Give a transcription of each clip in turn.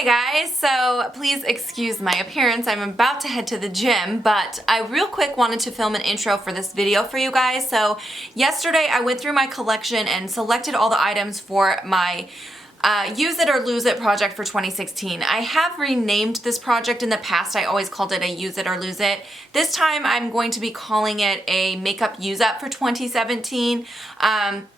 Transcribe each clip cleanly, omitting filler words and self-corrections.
Hey guys, so please excuse my appearance. I'm about to head to the gym, but I real quick wanted to film an intro for this video for you guys. So yesterday I went through my collection and selected all the items for my Use It or Lose It project for 2016. I have renamed this project in the past. I always called it a Use It or Lose It. This time I'm going to be calling it a Makeup Use Up for 2017,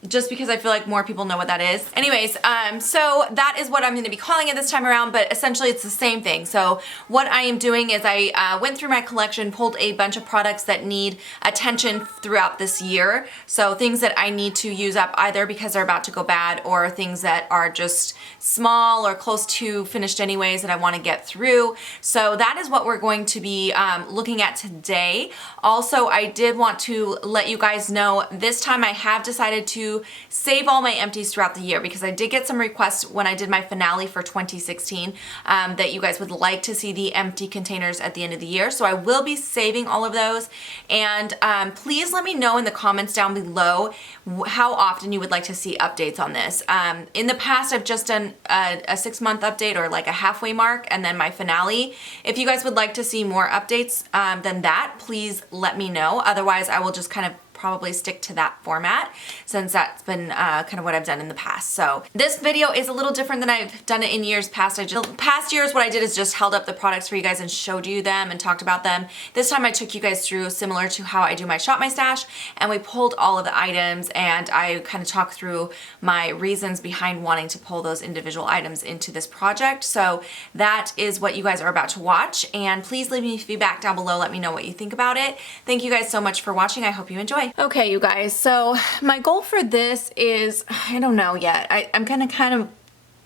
just because I feel like more people know what that is. Anyways, so that is what I'm going to be calling it this time around, but essentially it's the same thing. So what I am doing is I went through my collection, pulled a bunch of products that need attention throughout this year. So things that I need to use up either because they're about to go bad or things that are just small or close to finished anyways that I want to get through. So that is what we're going to be looking at today. Also, I did want to let you guys know this time I have decided to save all my empties throughout the year because I did get some requests when I did my finale for 2016 that you guys would like to see the empty containers at the end of the year. So I will be saving all of those, and please let me know in the comments down below how often you would like to see updates on this. In the past, I've just done a 6-month update or like a halfway mark and then my finale. If you guys would like to see more updates than that, please let me know. Otherwise, I will just kind of probably stick to that format since that's been kind of what I've done in the past. So this video is a little different than I've done it in years past. Past years what I did is just held up the products for you guys and showed you them and talked about them. This time I took you guys through similar to how I do my Shop My Stash, and we pulled all of the items and I kind of talked through my reasons behind wanting to pull those individual items into this project. So that is what you guys are about to watch, and please leave me feedback down below. Let me know what you think about it. Thank you guys so much for watching. I hope you enjoy. Okay, you guys, so my goal for this is, I don't know yet. I'm gonna kind of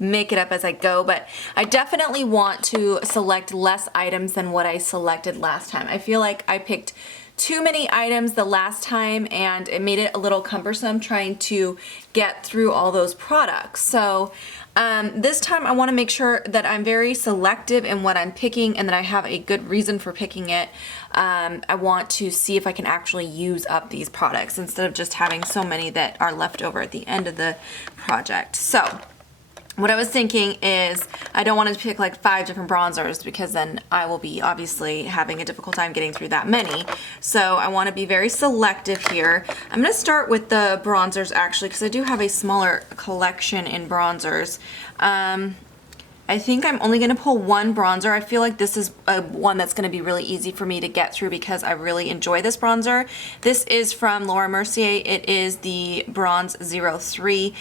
make it up as I go, but I definitely want to select less items than what I selected last time. I feel like I picked too many items the last time and it made it a little cumbersome trying to get through all those products. So this time I want to make sure that I'm very selective in what I'm picking and that I have a good reason for picking it. I want to see if I can actually use up these products instead of just having so many that are left over at the end of the project. So what I was thinking is I don't want to pick like 5 different bronzers because then I will be obviously having a difficult time getting through that many. So I want to be very selective here. I'm going to start with the bronzers actually because I do have a smaller collection in bronzers. I think I'm only going to pull one bronzer. I feel like this is one that's going to be really easy for me to get through because I really enjoy this bronzer. This is from Laura Mercier. It is the Bronze 03.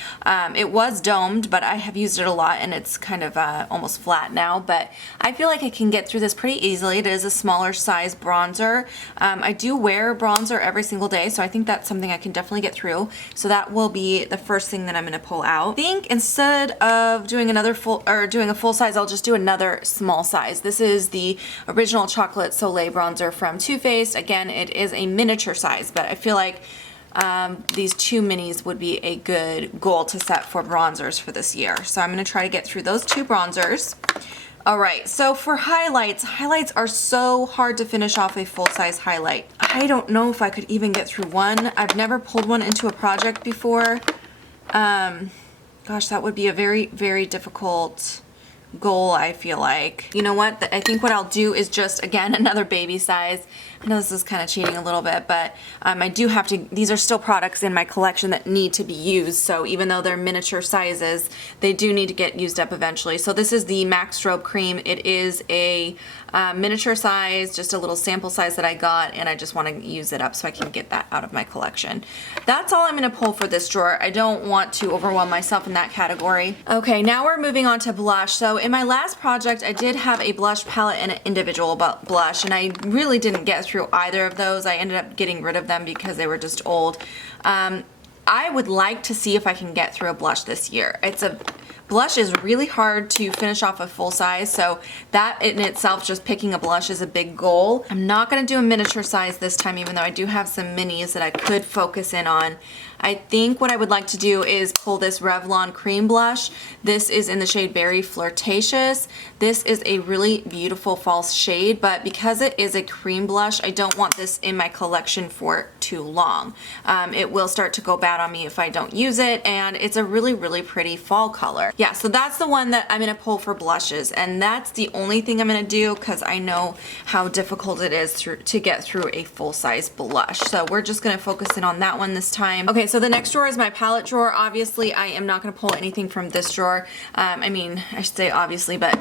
It was domed, but I have used it a lot and it's kind of almost flat now, but I feel like I can get through this pretty easily. It is a smaller size bronzer. I do wear bronzer every single day, so I think that's something I can definitely get through. So that will be the first thing that I'm going to pull out. I think instead of doing another doing a full size, I'll just do another small size. This is the original Chocolate Soleil bronzer from Too Faced. Again, it is a miniature size, but I feel like these 2 minis would be a good goal to set for bronzers for this year. So I'm going to try to get through those 2 bronzers. Alright, so for highlights are so hard to finish off a full-size highlight. I don't know if I could even get through one. I've never pulled one into a project before. Gosh, that would be a very, very difficult goal, I feel like. You know what? I think what I'll do is just, again, another baby size. I know this is kind of cheating a little bit, but I do have to, these are still products in my collection that need to be used, so even though they're miniature sizes, they do need to get used up eventually. So this is the MAC Strobe Cream. It is a miniature size, just a little sample size that I got, and I just want to use it up so I can get that out of my collection. That's all I'm going to pull for this drawer. I don't want to overwhelm myself in that category. Okay, now we're moving on to blush. So in my last project, I did have a blush palette and an individual blush, and I really didn't get through either of those. I ended up getting rid of them because they were just old. I would like to see if I can get through a blush this year. Blush is really hard to finish off a full size, so that in itself, just picking a blush is a big goal. I'm not going to do a miniature size this time, even though I do have some minis that I could focus in on. I think what I would like to do is pull this Revlon Cream Blush. This is in the shade Berry Flirtatious. This is a really beautiful false shade, but because it is a cream blush, I don't want this in my collection for too long. It will start to go bad on me if I don't use it, and it's a really, really pretty fall color. Yeah, so that's the one that I'm gonna pull for blushes, and that's the only thing I'm gonna do because I know how difficult it is to get through a full-size blush. So we're just gonna focus in on that one this time. Okay, so the next drawer is my palette drawer. Obviously, I am not gonna pull anything from this drawer. I mean, I should say obviously, but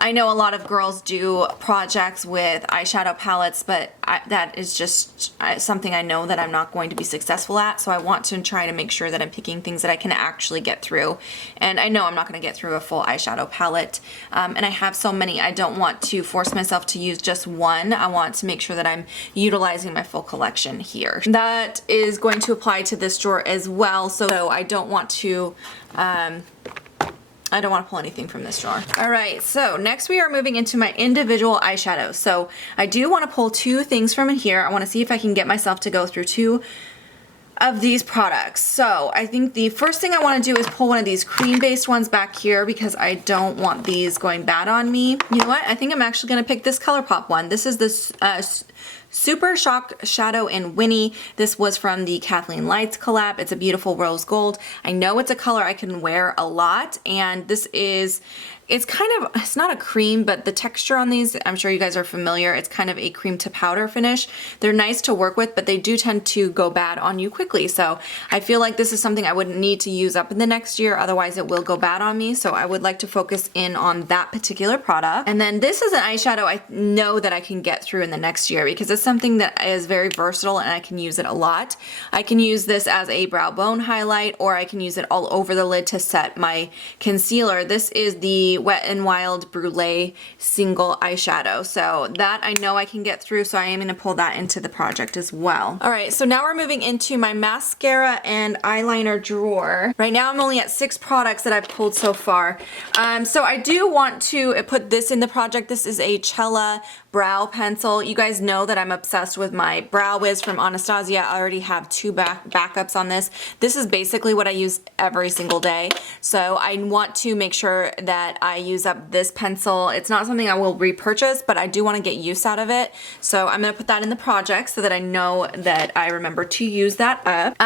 I know a lot of girls do projects with eyeshadow palettes, but that is just something I know that I'm not going to be successful at, so I want to try to make sure that I'm picking things that I can actually get through. And I know I'm not going to get through a full eyeshadow palette, and I have so many, I don't want to force myself to use just one. I want to make sure that I'm utilizing my full collection here. That is going to apply to this drawer as well, so I don't want to pull anything from this drawer. All right, so next we are moving into my individual eyeshadows. So I do want to pull two things from in here. I want to see if I can get myself to go through two of these products. So I think the first thing I want to do is pull one of these cream-based ones back here because I don't want these going bad on me. You know what? I think I'm actually going to pick this ColourPop one. This is this Super Shock Shadow in Winnie. This was from the Kathleen Lights collab. It's a beautiful rose gold. I know it's a color I can wear a lot, and this is, it's kind of, it's not a cream, but the texture on these, I'm sure you guys are familiar. It's kind of a cream to powder finish. They're nice to work with, but they do tend to go bad on you quickly. So I feel like this is something I wouldn't need to use up in the next year, otherwise it will go bad on me. So I would like to focus in on that particular product. And then this is an eyeshadow I know that I can get through in the next year because it's something that is very versatile and I can use it a lot. I can use this as a brow bone highlight, or I can use it all over the lid to set my concealer. This is the Wet n Wild Brulee single eyeshadow. So that I know I can get through, so I am going to pull that into the project as well. All right, so now we're moving into my mascara and eyeliner drawer. Right now I'm only at 6 products that I've pulled so far. So I do want to put this in the project. This is a Cella brow pencil. You guys know that I'm obsessed with my Brow Wiz from Anastasia. I already have 2 backups on this. This is basically what I use every single day. So I want to make sure that I use up this pencil. It's not something I will repurchase, but I do want to get use out of it. So I'm going to put that in the project so that I know that I remember to use that up.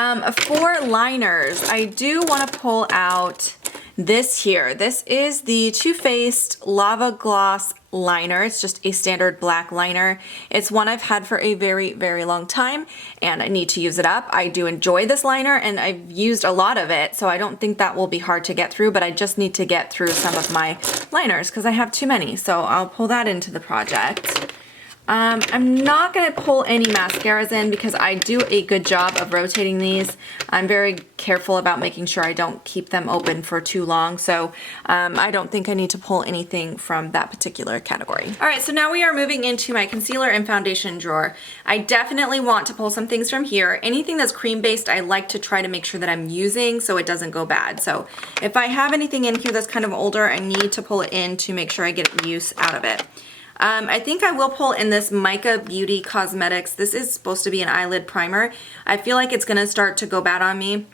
For liners, I do want to pull out this here. This is the Too Faced Lava Gloss liner. It's just a standard black liner. It's one I've had for a very, very long time and I need to use it up. I do enjoy this liner and I've used a lot of it, so I don't think that will be hard to get through, but I just need to get through some of my liners because I have too many. So I'll pull that into the project. I'm not going to pull any mascaras in because I do a good job of rotating these. I'm very careful about making sure I don't keep them open for too long, so I don't think I need to pull anything from that particular category. All right, so now we are moving into my concealer and foundation drawer. I definitely want to pull some things from here. Anything that's cream-based, I like to try to make sure that I'm using so it doesn't go bad. So if I have anything in here that's kind of older, I need to pull it in to make sure I get use out of it. I think I will pull in this Mica Beauty Cosmetics. This is supposed to be an eyelid primer. I feel like it's going to start to go bad on me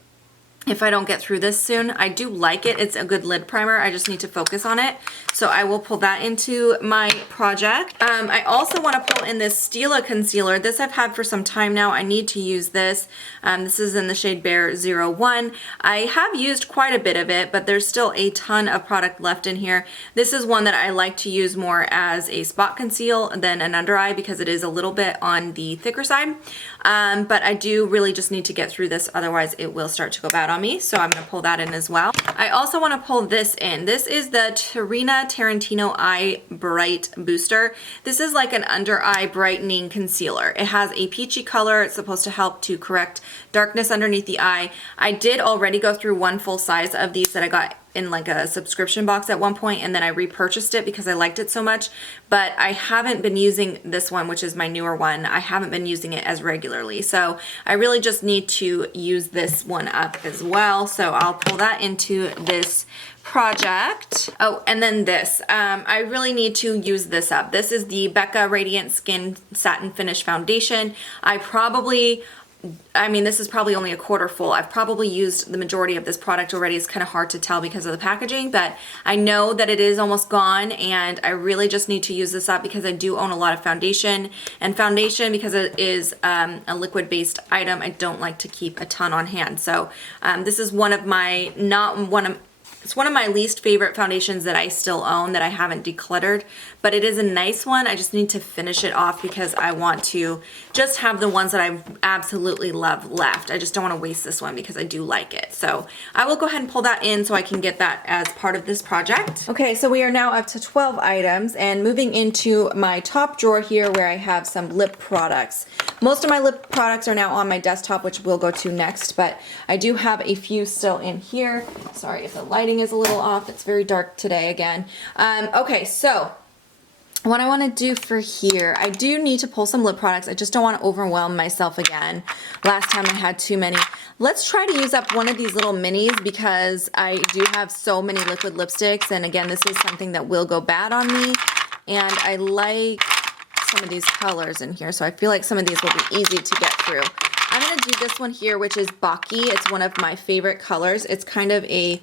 if I don't get through this soon. I do like it. It's a good lid primer. I just need to focus on it. So I will pull that into my project. I also want to pull in this Stila concealer. This I've had for some time now. I need to use this. This is in the shade Bare 01. I have used quite a bit of it, but there's still a ton of product left in here. This is one that I like to use more as a spot conceal than an under eye because it is a little bit on the thicker side. But I do really just need to get through this, otherwise it will start to go bad on me. So I'm going to pull that in as well. I also want to pull this in. This is the Tarina Tarantino Eye Bright Booster. This is like an under eye brightening concealer. It has a peachy color. It's supposed to help to correct darkness underneath the eye. I did already go through one full size of these that I got in like a subscription box at one point, and then I repurchased it because I liked it so much, but I haven't been using this one, which is my newer one. I haven't been using it as regularly, so I really just need to use this one up as well. So I'll pull that into this project. Oh, and then this. I really need to use this up. This is the Becca Radiant Skin Satin Finish Foundation. I probably I mean, this is probably only a quarter full. I've probably used the majority of this product already. It's kind of hard to tell because of the packaging, but I know that it is almost gone, and I really just need to use this up because I do own a lot of foundation, and foundation, because it is a liquid-based item, I don't like to keep a ton on hand. So this is one of my, it's one of my least favorite foundations that I still own that I haven't decluttered, but it is a nice one. I just need to finish it off because I want to just have the ones that I absolutely love left. I just don't want to waste this one because I do like it. So I will go ahead and pull that in so I can get that as part of this project. Okay, so we are now up to 12 items and moving into my top drawer here where I have some lip products. Most of my lip products are now on my desktop, which we'll go to next, but I do have a few still in here. Sorry if the lighting is a little off. It's very dark today again. Okay, so what I want to do for here, I do need to pull some lip products. I just don't want to overwhelm myself again. Last time I had too many. Let's try to use up one of these little minis because I do have so many liquid lipsticks, and again, this is something that will go bad on me, and I like some of these colors in here, so I feel like some of these will be easy to get through. I'm going to do this one here, which is Baki. It's one of my favorite colors. It's kind of a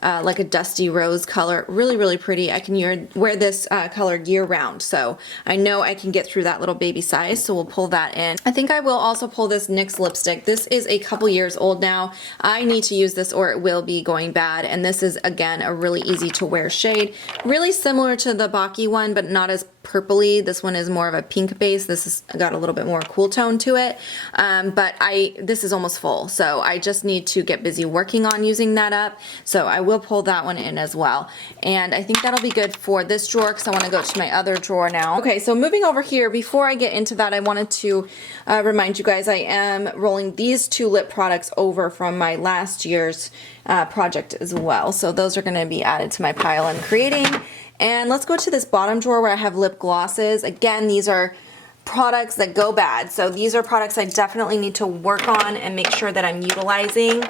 like a dusty rose color. Really, really pretty. I can wear this color year round, so I know I can get through that little baby size, so we'll pull that in. I think I will also pull this NYX lipstick. This is a couple years old now. I need to use this or it will be going bad, and this is, again, a really easy to wear shade. Really similar to the Baki one, but not as purpley. This one is more of a pink base. This has got a little bit more cool tone to it, but this is almost full, so I just need to get busy working on using that up, so I will pull that one in as well. And I think that'll be good for this drawer because I want to go to my other drawer now. Okay, so moving over here, before I get into that, I wanted to remind you guys I am rolling these two lip products over from my last year's project as well, so those are going to be added to my pile I'm creating. And let's go to this bottom drawer where I have lip glosses. Again, these are products that go bad, so these are products I definitely need to work on and make sure that I'm utilizing.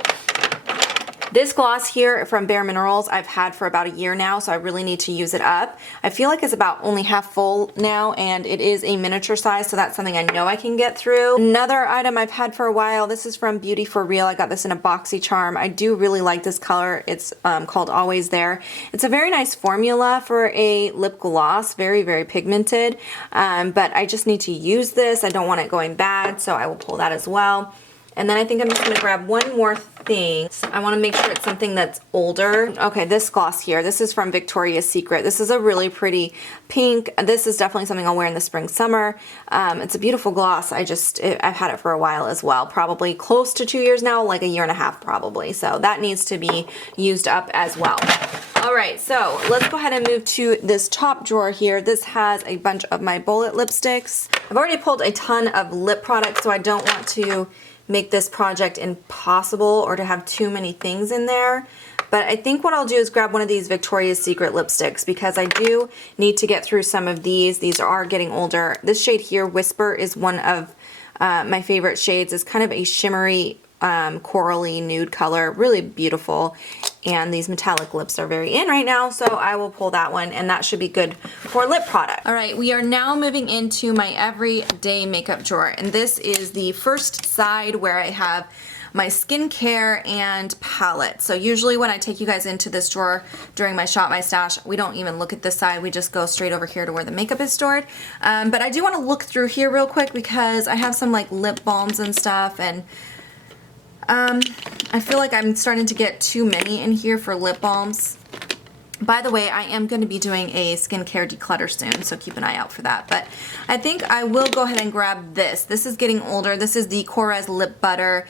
This gloss here from Bare Minerals I've had for about a year now, so I really need to use it up. I feel like it's about only half full now, and it is a miniature size, so that's something I know I can get through. Another item I've had for a while, this is from Beauty For Real. I got this in a boxy charm. I do really like this color. It's called Always There. It's a very nice formula for a lip gloss, very, very pigmented, but I just need to use this. I don't want it going bad, so I will pull that as well. And then I think I'm just going to grab one more thing. I want to make sure it's something that's older. Okay, this gloss here. This is from Victoria's Secret. This is a really pretty pink. This is definitely something I'll wear in the spring, summer. It's a beautiful gloss. I've had it for a while as well. Probably close to 2 years now, like a year and a half probably. So that needs to be used up as well. All right, so let's go ahead and move to this top drawer here. This has a bunch of my bullet lipsticks. I've already pulled a ton of lip products, so I don't want to make this project impossible or to have too many things in there. But I think what I'll do is grab one of these Victoria's Secret lipsticks because I do need to get through some of these. These are getting older. This shade here, Whisper, is one of my favorite shades. It's kind of a shimmery, corally nude color, really beautiful. And these metallic lips are very in right now, so I will pull that one, and that should be good for lip product. All right, we are now moving into my everyday makeup drawer, and this is the first side where I have my skincare and palette. So usually when I take you guys into this drawer during my Shop My Stash, we don't even look at this side. We just go straight over here to where the makeup is stored. But I do want to look through here real quick because I have some like lip balms and stuff, and I feel like I'm starting to get too many in here for lip balms. By the way, I am going to be doing a skincare declutter soon, so keep an eye out for that. But I think I will go ahead and grab this. This is getting older. This is the Korres Lip Butter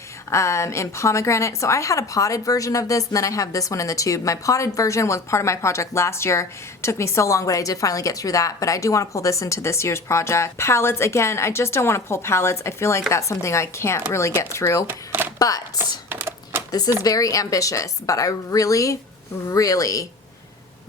in Pomegranate. So I had a potted version of this, and then I have this one in the tube. My potted version was part of my project last year. It took me so long, but I did finally get through that. But I do want to pull this into this year's project. Palettes, again, I just don't want to pull palettes. I feel like that's something I can't really get through. But this is very ambitious, but I really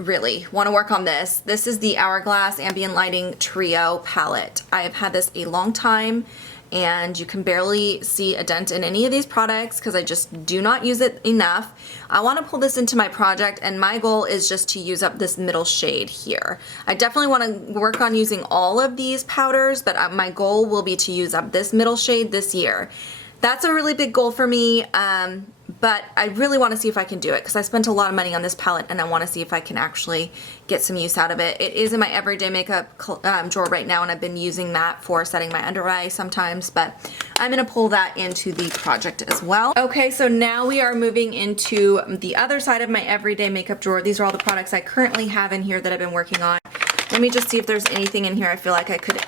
want to work on this. This is the Hourglass Ambient Lighting Trio palette. I have had this a long time, and you can barely see a dent in any of these products because I just do not use it enough. I want to pull this into my project, and my goal is just to use up this middle shade here. I definitely want to work on using all of these powders, but my goal will be to use up this middle shade this year. that's a really big goal for me, but I really want to see if I can do it because I spent a lot of money on this palette and I want to see if I can actually get some use out of it. It is in my everyday makeup drawer right now, and I've been using that for setting my under eye sometimes, but I'm going to pull that into the project as well. Okay, so now we are moving into the other side of my everyday makeup drawer. These are all the products I currently have in here that I've been working on. Let me just see if there's anything in here I feel like I could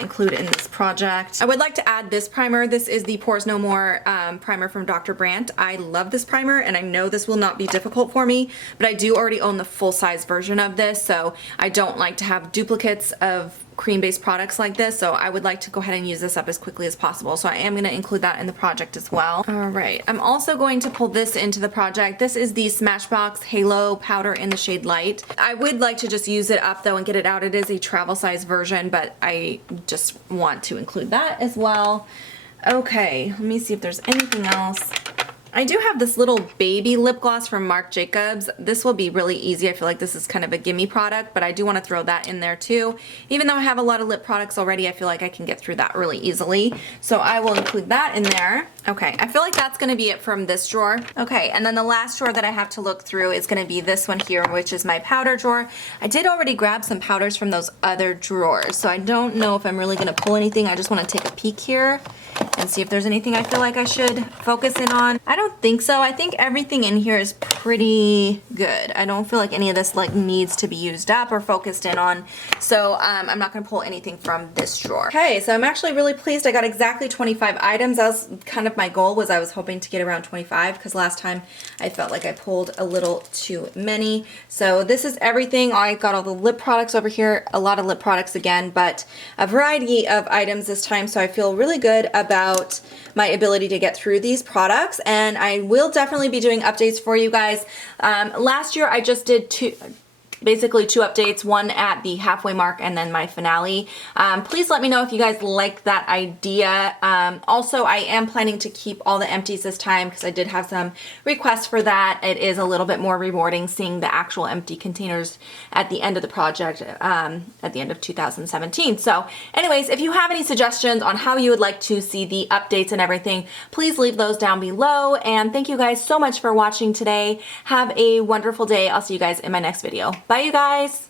include in this project. I would like to add this primer. This is the Pores No More primer from Dr. Brandt. I love this primer, and I know this will not be difficult for me, but I do already own the full-size version of this, so I don't like to have duplicates of cream-based products like this, so I would like to go ahead and use this up as quickly as possible. So I am going to include that in the project as well. Alright, I'm also going to pull this into the project. This is the Smashbox Halo Powder in the shade Light. I would like to just use it up though and get it out. It is a travel size version, but I just want to include that as well. Okay, let me see if there's anything else. I do have this little baby lip gloss from Marc Jacobs. This will be really easy. I feel like this is kind of a gimme product, but I do want to throw that in there too. Even though I have a lot of lip products already, I feel like I can get through that really easily. So I will include that in there. Okay, I feel like that's going to be it from this drawer. Okay, and then the last drawer that I have to look through is going to be this one here, which is my powder drawer. I did already grab some powders from those other drawers, so I don't know if I'm really going to pull anything. I just want to take a peek here and see if there's anything I feel like I should focus in on. I don't think so. I think everything in here is pretty good. I don't feel like any of this like needs to be used up or focused in on. So I'm not going to pull anything from this drawer. Okay, so I'm actually really pleased. I got exactly 25 items. That was kind of my goal, was I was hoping to get around 25 because last time I felt like I pulled a little too many. So this is everything. I got all the lip products over here, a lot of lip products again, but a variety of items this time. So I feel really good about my ability to get through these products, and I will definitely be doing updates for you guys. Last year I just did basically two updates, one at the halfway mark and then my finale. Please let me know if you guys like that idea. Also, I am planning to keep all the empties this time because I did have some requests for that. It is a little bit more rewarding seeing the actual empty containers at the end of the project, at the end of 2017. So anyways, if you have any suggestions on how you would like to see the updates and everything, please leave those down below. And thank you guys so much for watching today. Have a wonderful day. I'll see you guys in my next video. Bye, you guys.